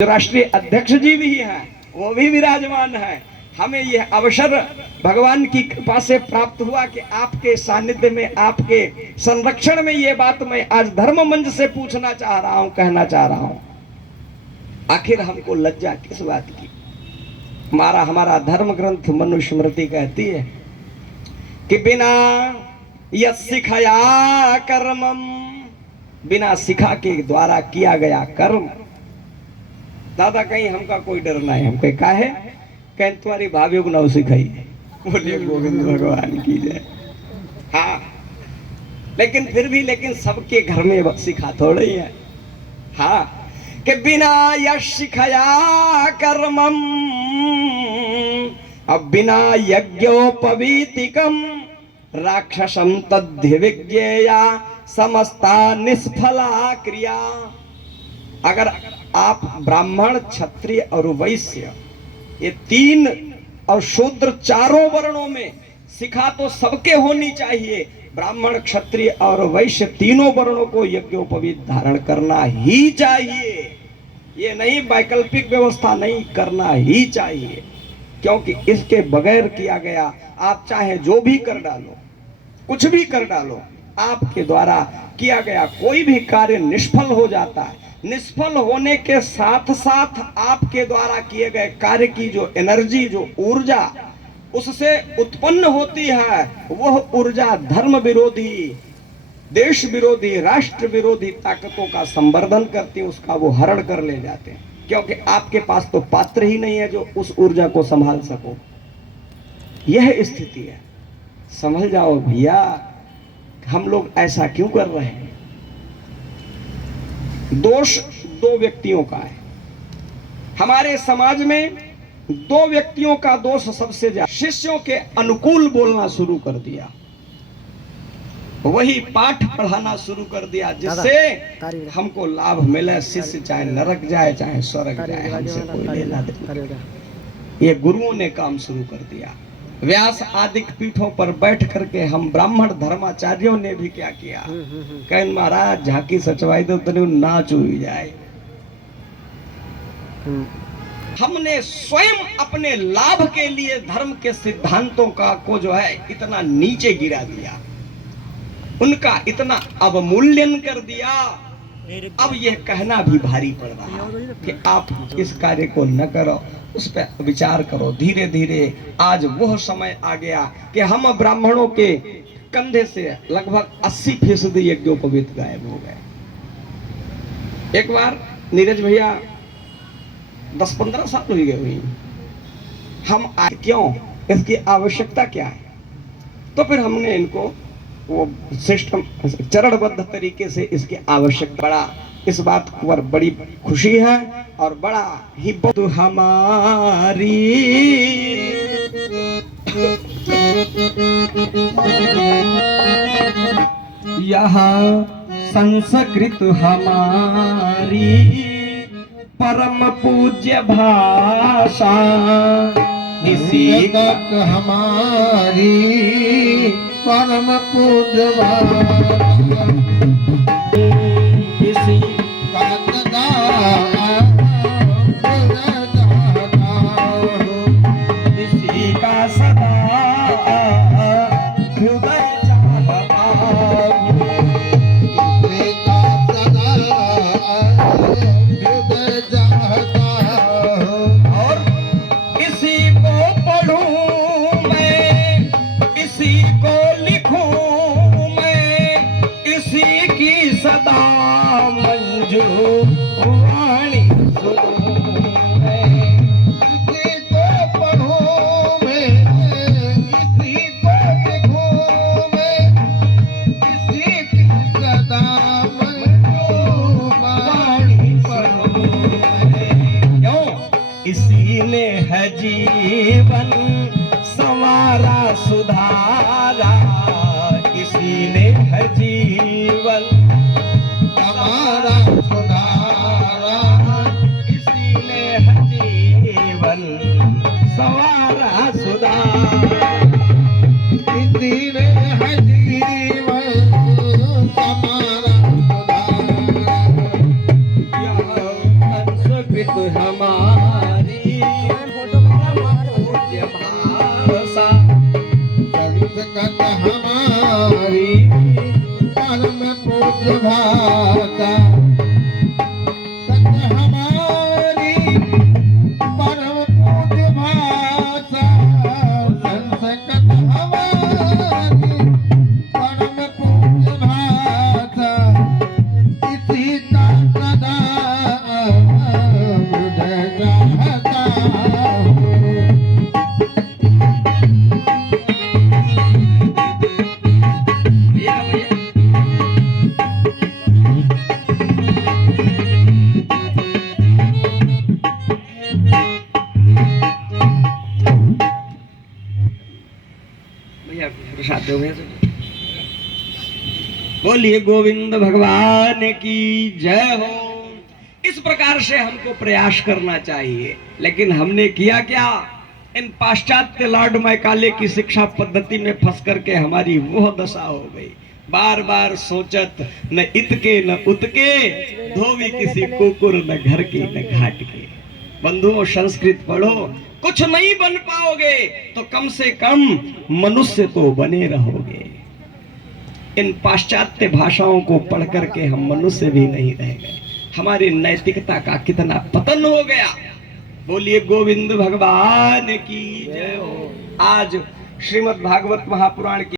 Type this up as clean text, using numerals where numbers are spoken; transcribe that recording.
जो राष्ट्रीय अध्यक्ष जी भी हैं वो भी विराजमान है। हमें यह अवसर भगवान की कृपा से प्राप्त हुआ कि आपके सानिध्य में, आपके संरक्षण में ये बात मैं आज धर्म मंच से पूछना चाह रहा हूं, कहना चाह रहा हूं। आखिर हमको लज्जा किस बात की? हमारा धर्म ग्रंथ मनुस्मृति कहती है कि बिना यसिखया कर्मम, बिना सिखा के द्वारा किया गया कर्म। दादा कहीं हमका कोई डर नहीं, हम कहीं का है कहीं तुम्हारी भाभी को नव सिखाई। बोलिए गोविंद भगवान की जय। हाँ, लेकिन फिर भी सबके घर में सिखा थोड़ा ही है। हाँ, कि बिना यश सिखाया कर्मम, अब बिना यज्ञोपवीतिकम राक्षसम तद्धिविज्ञेया समस्ता निष्फला क्रिया। अगर आप ब्राह्मण, क्षत्रिय और वैश्य, ये तीन और शूद्र चारों वर्णों में सिखा तो सबके होनी चाहिए। ब्राह्मण, क्षत्रिय और वैश्य तीनों वर्णों को यज्ञोपवीत धारण करना ही चाहिए। ये नहीं वैकल्पिक व्यवस्था नहीं, करना ही चाहिए, क्योंकि इसके बगैर किया गया आप चाहे जो भी कर डालो, कुछ भी कर डालो, आपके द्वारा किया गया कोई भी कार्य निष्फल हो जाता है। निष्फल होने के साथ साथ आपके द्वारा किए गए कार्य की जो एनर्जी, जो ऊर्जा उससे उत्पन्न होती है, वह ऊर्जा धर्म विरोधी, देश विरोधी, राष्ट्र विरोधी ताकतों का संवर्धन करती है, उसका वो हरण कर ले जाते हैं। क्योंकि आपके पास तो पात्र ही नहीं है जो उस ऊर्जा को संभाल सको। यह स्थिति है। समझ जाओ भैया, हम लोग ऐसा क्यों कर रहे हैं? दोष दो व्यक्तियों का है हमारे समाज में। दो व्यक्तियों का दोष सबसे ज्यादा। शिष्यों के अनुकूल बोलना शुरू कर दिया, वही पाठ पढ़ाना शुरू कर दिया जिससे हमको लाभ मिले। शिष्य चाहे नरक जाए चाहे स्वर्ग जाए, हमसे कोई लेना देना। ये गुरुओं ने काम शुरू कर दिया। व्यास आदि पीठों पर बैठ करके हम ब्राह्मण धर्माचार्यों ने भी क्या किया? कहें महाराज झांकी सचवाई दो तो नाच हुई जाए। हमने स्वयं अपने लाभ के लिए धर्म के सिद्धांतों का को जो है इतना नीचे गिरा दिया, उनका इतना अवमूल्यन कर दिया। अब यह कहना भी भारी पड़ रहा है कि आप इस कार्य को न करो, उस पर विचार करो। धीरे धीरे आज वह समय आ गया कि हम ब्राह्मणों के कंधे से लगभग 80% यज्ञोपवीत गायब हो गए। एक बार नीरज भैया 10-15 साल हो गए हुई, हम क्यों, इसकी आवश्यकता क्या है? तो फिर हमने इनको वो सिस्टम चरणबद्ध तरीके से इसकी आवश्यकता पड़ा। इस बात पर बड़ी खुशी है और बड़ा ही बहुत हमारी यहाँ संस्कृत हमारी परम पूज्य भाषा, इसी तक हमारी परम पूज्य भाषा, इसी इसी का सदा हृदय चाहता, इसी का सदा हृदय चाहता, और इसी को पढ़ूं मैं, इसी को लिखूं मैं, इसी की सदा मंजूर वाणी सुनूं मैं। इसी को पढ़ूं मैं, इसी को लिखूं मैं, इसी की सदा मंजूर वाणी सुनूं मैं। क्यों? इसी ने है जीवन संवारा सुधारा, इसी ने है जीवन हमारा सुधारा, इसी ने है जीवन संवारा सुधारा, इसी ने है जीवन हमारा सुधारा। यह संस्कृत हमारी पूज्य भाषा संस्कृत हमारी परम पूज्य भाषा हमारी परम पूज्य भाषा संस्कृत हमारी परम पूज्य भाषा इसी का सदा हृदय चाहता हूँ। भैया भैया भैया प्रसाद दो भैया। बोलिए गोविंद भगवान की जय हो। इस प्रकार से हमको प्रयास करना चाहिए, लेकिन हमने किया क्या? इन पाश्चात्य लॉर्ड मैकाले की शिक्षा पद्धति में फंस करके हमारी वह दशा हो गई। बार बार सोचत न इतके न उतके, धोबी किसी कुकुर न घर की न घाट के। बंधुओं, संस्कृत पढ़ो, कुछ नहीं बन पाओगे तो कम से कम मनुष्य तो बने रहोगे। इन पाश्चात्य भाषाओं को पढ़ करके हम मनुष्य भी नहीं रह गए। हमारी नैतिकता का कितना पतन हो गया। बोलिए गोविंद भगवान की जय हो। आज श्रीमद् भागवत महापुराण की